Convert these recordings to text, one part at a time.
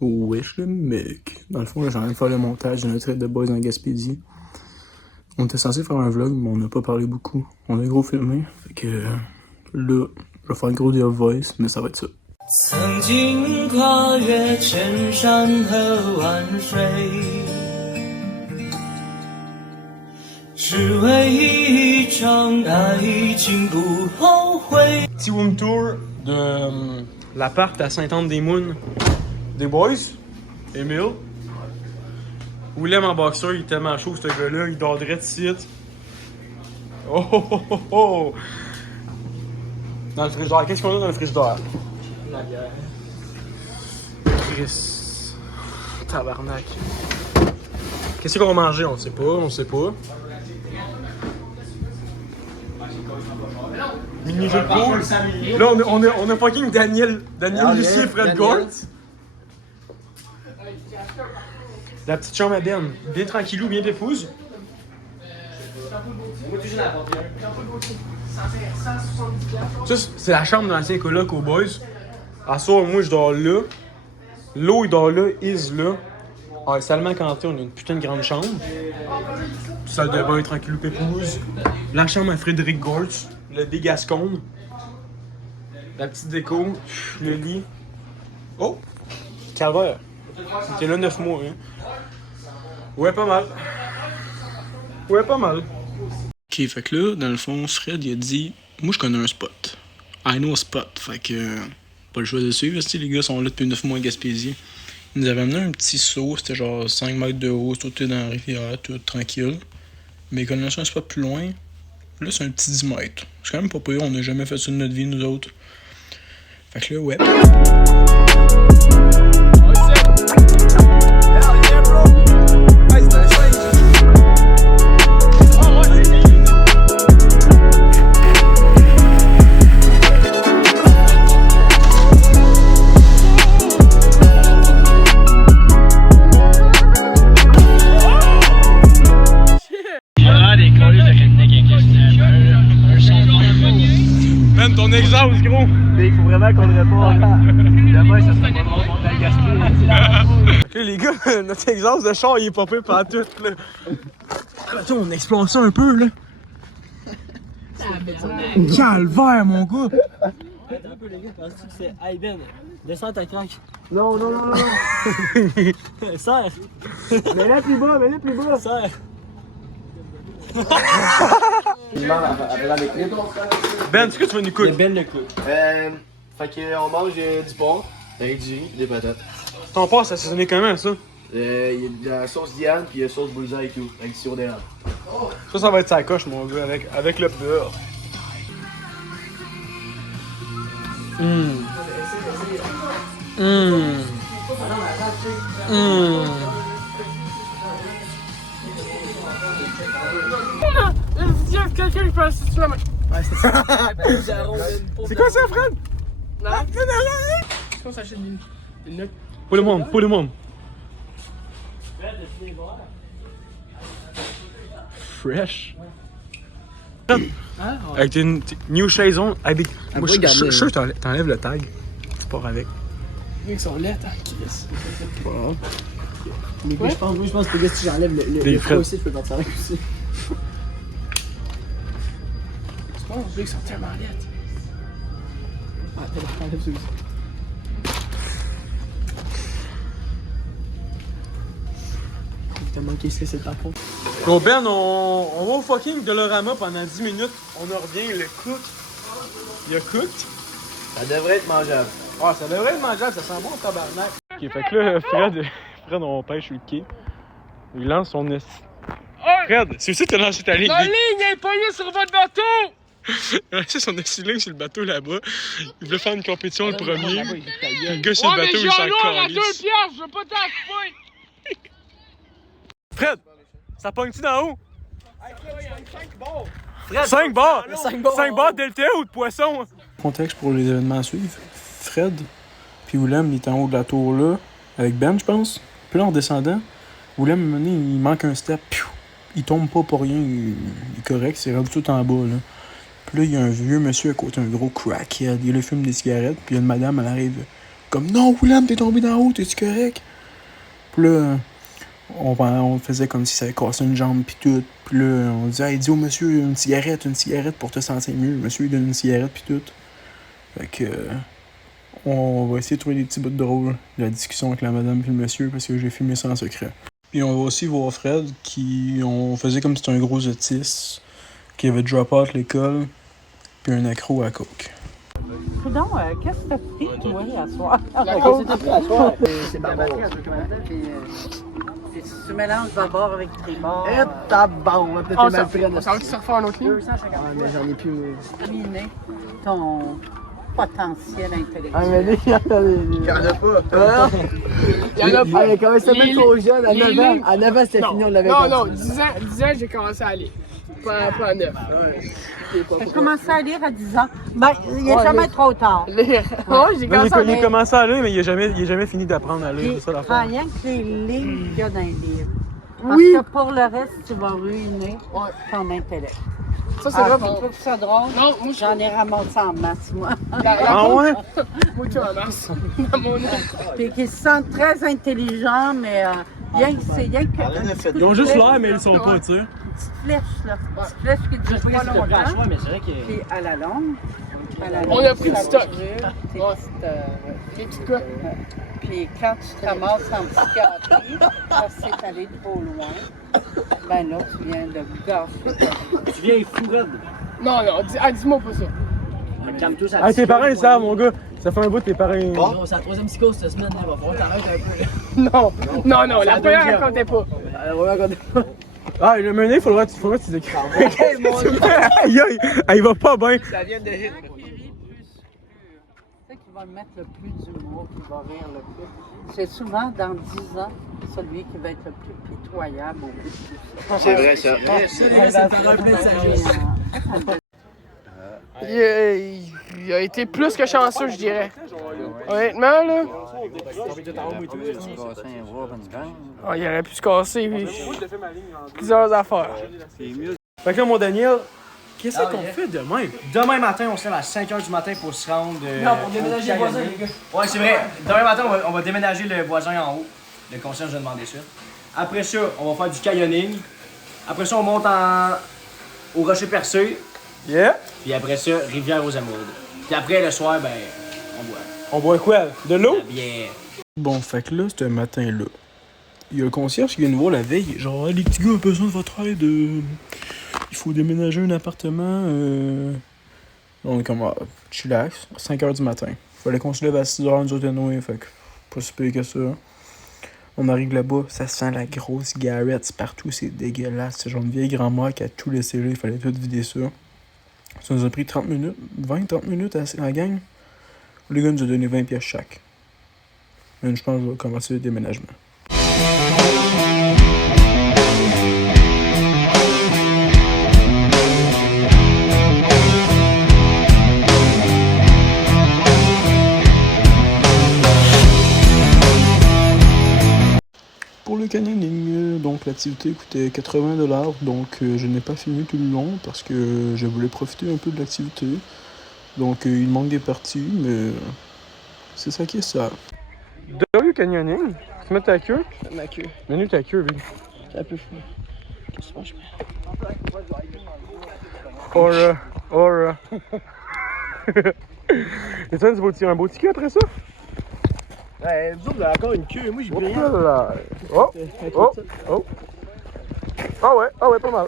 Wesh le mec. Dans le fond, là, j'ai envie de faire le montage de notre trip de boys en Gaspésie. On était censé faire un vlog, mais on n'a pas parlé beaucoup. On a gros filmé. Fait que là, je vais faire un gros The Voice, mais ça va être ça. 曾经跨越千山和万水，只为一场爱情不后悔。 Petit room tour de l'appart à Sainte-Anne-des-Mounes des boys. Émile. Willem en boxeur, il est tellement chaud ce gars-là, il dormirait de site. Oh oh oh oh oh! Dans le frigidaire, qu'est-ce qu'on a dans le frigidaire? La bière. Chris. Tabarnak. Qu'est-ce qu'on va manger? On sait pas. Mini jeu de poule. Là, on a fucking Daniel Lucie et Fred Gortz. La petite chambre à Ben. Bien tranquillou, bien pépouse. Ça, c'est la chambre de l'ancien coloc aux boys. À soir, moi, je dors là. L'eau, il dort là. Is là. Ah, salement canté, on a une putain de grande chambre. Salle de bain, tranquillou, pépouse. La chambre à Frédéric Gortz. Le dégascon. La petite déco. Le lit. Oh! Calvaire. T'es là 9 mois, hein. Ouais, pas mal. Ok, fait que là, dans le fond, Fred, il a dit moi, je connais un spot. I know a spot. Fait que. Pas le choix de suivre, les gars sont là depuis 9 mois à Gaspésie. Ils nous avaient amené un petit seau, c'était genre 5 mètres de haut, tout était dans la rivière, tout tranquille. Mais ils connaissaient un spot plus loin. Là, c'est un petit 10 mètres. C'est quand même pas pire, on n'a jamais fait ça de notre vie, nous autres. Fait que là, ouais. Man, ton exhaust, gros! Mais il faut vraiment qu'on le réponde. Demain, ça sera pas bon pour ta gaspille. Ok, les gars, notre exhaust de char, il est popé par tout, là. Attends, on explore ça un peu, là. Calvaire, mon gars! Attends un peu, les gars, penses-tu que c'est Hey Ben, descends ta craque. Non. Serre. Mets-le plus bas, Serre. Ben, est-ce que tu vas nous coûter? Ben le coup. Fait qu'on mange du porc avec du riz, des patates. Ton porc, ça s'assaisonné comment, ça? Il y a de la sauce Diane puis il y a la sauce bullseye et tout, avec du sirop d'érable. Ça va être sa coche, mon gars, avec le beurre. Quelqu'un qui peut assister sur la main. C'est quoi ça, Fred? Non. On s'achète des notes. Pour le monde. Fresh. Avec tes new chaisons, avec des. Moi, je suis sûr que t'enlèves le tag. Tu pars avec. Ils sont laids, hein, Chris. Voilà. Mais moi, je pense que si j'enlève Des le frettes. aussi, je peux partir avec aussi. Je pense qu'ils sont tellement laids. Ah, t'enlèves celui-ci. T'as manqué ça, c'est ta faute. Bon, Ben, on va au fucking Dolorama pendant 10 minutes. On en revient, le cook. Il a cooked. Ça devrait être mangeable. Ah, ça devrait être mangeable, ça sent bon, tabarnak. Ok, fait que là, Fred, on pêche sur le quai. Il lance son Fred, c'est aussi que t'as lancé ta ligne. La ligne est pognée sur votre bateau! Il a lancé son ligne sur le bateau là-bas. Il voulait faire une compétition le premier. Le gars Ouais, sur le mais bateau, j'ai il s'en un lourd à 2 calisse. piastres, je veux pas t'accoupler! Fred, ça pogne-tu d'en haut? 5 5 bars! 5 bars! 5 bars delta ou de poisson? Contexte pour les événements à suivre. Fred, puis Willem, il est en haut de la tour là, avec Ben, je pense. Puis là, en descendant, Willem, à un moment donné, il manque un step. Piou! Il tombe pas pour rien, il est correct, c'est rendu tout en bas là. Puis là, il y a un vieux monsieur à côté, un gros crackhead. Il fume des cigarettes, puis il y a une madame, elle arrive comme non, William, t'es tombé d'en haut, t'es-tu correct? Puis là, on faisait comme si ça avait cassé une jambe pis tout. Puis là, on disait, hey, dis au monsieur une cigarette pour te sentir mieux. Le monsieur il donne une cigarette pis tout. Fait que on va essayer de trouver des petits bouts de drôle de la discussion avec la madame puis le monsieur parce que j'ai filmé ça en secret. Puis on va aussi voir Fred on faisait comme si c'était un gros autiste qui avait drop out l'école puis un accro à coke. Coudon, qu'est-ce que t'as pris, toi, à soir? C'est barbare. Puis tu mélanges d'abord avec tribord. Eh, tabarou, on va peut-être mal pris On s'en va se refaire un autre livre? 250 Ah, mais j'en ai plus, moi. terminer ton potentiel intellectuel. Ah, mais il y en a pas. Il y en a pas. Ah, mais comment ça Les met trop jeune? À les 9 ans, livres. à 9 ans c'était fini, on l'avait Non, non, continué. 10 ans, j'ai commencé à aller. Pas à 9. J'ai commencé à lire à 10 ans. Ben, il n'est jamais trop tard. Lire. Ouais, j'ai commencé à Il a lire. commencé à lire, mais il a jamais fini d'apprendre à lire. Puis, C'est ça prends l'affaire. rien que les livres qu'il y a dans les livres. Parce Oui. que pour le reste, tu vas ruiner ton intellect. Ça, c'est Ah, vrai. tu trouves ça drôle? Non, moi, J'en ai ramassé en masse, moi. Ah ouais? Moi, tu en masse. Dans mon âge. Puis qui se sentent très intelligents, mais rien que c'est rien que. Ils ont juste l'air, mais ils sont pas, tu sais. Petite flèche, là. Petite flèche qui ne dure pas longtemps. mais c'est vrai que. Puis à la longue. On a pris du ça stock. brûle, tes Ouais. petites, Les petits quoi? puis quand tu te ramasses en psychiatrie, parce que c'est allé trop loin, ben là, tu viens de gâcher ta vie. Tu viens fou, Red. Non, non, dis-moi pas ça. Calme-toi, ça. Ah, tes parents, ils savent, mon gars. Ça fait un bout de tes parents. Non, c'est la troisième psychose cette semaine, il va falloir t'arrêter un peu. Non, non, non, la Ça première, deuxième. racontait pas. Ah, le mené, il faudra que tu écris. Aïe, aïe, il va pas bien. Ça vient de hit. C'est qui va mettre le plus d'humour, qui va rire le plus. C'est souvent dans 10 ans celui qui va être le plus pitoyable au bout de tout ça. C'est vrai, ça. Il a été plus que chanceux, je dirais. Honnêtement, là. Ah, il aurait pu se casser plusieurs affaires. Fait que là, mon Daniel, qu'est-ce qu'on fait demain? Demain matin, on se lève à 5h du matin pour se rendre. Non, pour déménager le voisin, les gars. Ouais, c'est vrai. Demain matin, on va déménager le voisin en haut. Le concierge a demandé ça. Après ça, on va faire du canyoning. Après ça, on monte au Rocher Percé. Yeah? Puis après ça, Rivière aux Émeraudes. Puis après, le soir, ben, on boit. On boit quoi? De l'eau? La bière. Bon, fait que là, ce matin-là, il y a un concierge qui vient nous voir la veille. Genre, les petits gars ont besoin de votre aide. Il faut déménager un appartement. On est comme, chillax, 5h du matin. Fallait qu'on se lève à 6h, nous autres anyway, fait que pas si pire que ça. On arrive là-bas, ça sent la grosse cigarette partout, c'est dégueulasse. C'est genre une vieille grand-mère qui a tout laissé là, il fallait tout vider ça. Ça nous a pris 30 minutes, 20-30 minutes à la gang. Le gars nous a donné 20 pièces chaque. Mais je pense que je vais commencer le déménagement. Pour le canyoning, donc l'activité coûtait 80$, donc je n'ai pas filmé tout le long parce que je voulais profiter un peu de l'activité. Donc il manque des parties, mais c'est ça qui est ça. W canyoning, tu mets ta queue? Ma queue. Mets-nous ta queue, Big. C'est un peu fou. Qu'est-ce que je fais? Aura. Et ça, un beau ticket après ça? Ouais, vous autres, vous avez encore une queue. Moi, j'ai plus rien. Là. Oh! Oh! Ah ouais, pas mal.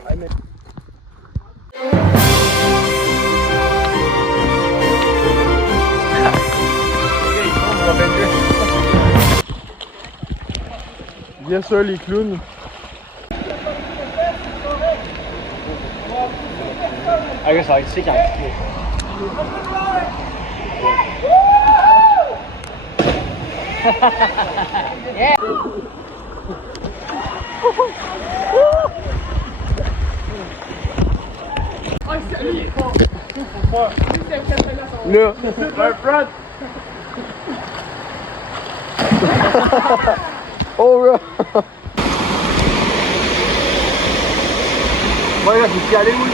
Bien sûr, les clowns. Ah, ça va être sick, Là. Aura. Ouais, là, j'y suis allé, oui.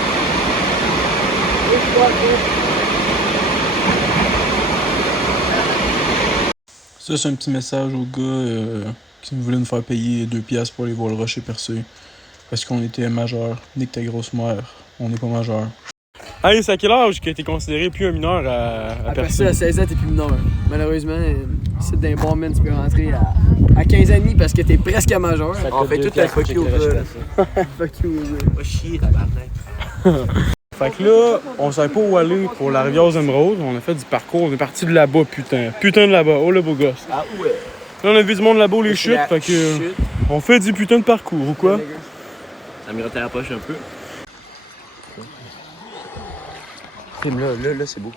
Ça, c'est un petit message au gars qui voulait nous faire payer 2 piastres pour aller voir le rocher percé. Parce qu'on était majeur. Nique ta grosse mère. On n'est pas majeur. Hey, c'est à quel âge que t'es considéré plus un mineur à Percé à 16 ans, t'es plus mineur. Malheureusement, c'est d'un bon man, tu peux rentrer à 15 ans et demi parce que t'es presque à majeur. On fait tout le fuck you au gars. Fuck you, Va chier, tabarnak. Fait que là, on savait pas où aller pour la rivière aux Émeraudes. On a fait du parcours. On est parti de là-bas, putain. Putain de là-bas. Oh, le beau gosse. Ah ouais. Là, on a vu du monde là-bas, les chutes. Fait que on fait du putain de parcours, ou quoi? Ça me à la poche un peu. Là, c'est beau.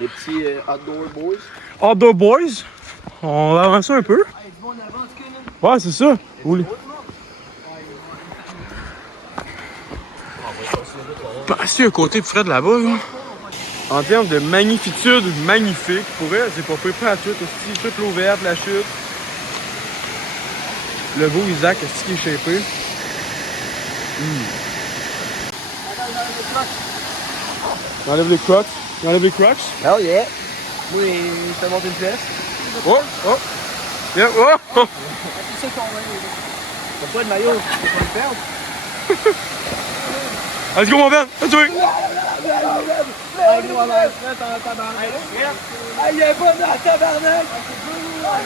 Les petits outdoor boys. Outdoor Boys. On va avancer un peu. Ouais, c'est ça. Ouli. Bah, c'est un côté de Fred là-bas, là. En termes de magnifitude, magnifique. Pour elle, c'est pas peu à tout. Aussi, toute l'eau verte, la chute. Le beau Isaac, est-ce qu'il est shapé? Il enlève les crocs. Il enlève les crocs. Hell yeah. Moi, je te montre une pièce. Oh, oh. Yeah, oh, oh. T'as pas de maillot, tu peux pas le perdre. Let's go, mon Ben. Let's do it. Hey, gros, on a un fret en tabarnak. Hey, il est pas dans la tabarnak.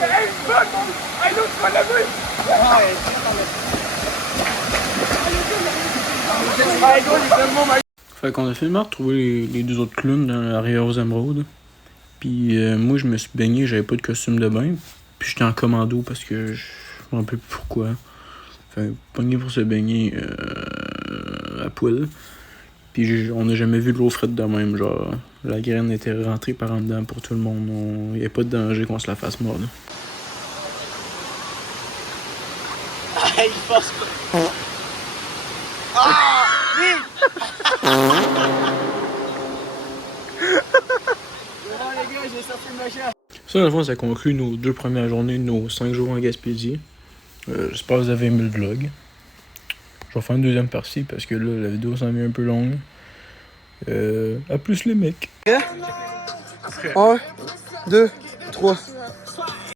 Hey, fuck, mon... Hey, l'autre, tu vas lever. Hey, gros, il est tellement mal. Fait qu'on a finalement retrouvé les 2 autres clowns dans la rivière aux Émeraudes. Puis moi, je me suis baigné, j'avais pas de costume de bain. Puis j'étais en commando parce que je me rappelle plus pourquoi. Fait pogné pour se baigner à poil. Puis on n'a jamais vu de l'eau frette de même. Genre, la graine était rentrée par en dedans pour tout le monde. Il n'y a pas de danger qu'on se la fasse mordre. Hey, il force pas. Ah! Vite! Les gars, j'ai sorti le machin. Ça, dans le fond, ça conclut nos 2 premières journées de nos 5 jours en Gaspésie. J'espère que vous avez aimé le vlog. Je vais faire une 2e partie parce que là, la vidéo s'en vient un peu longue. À plus les mecs. 1, 2, 3.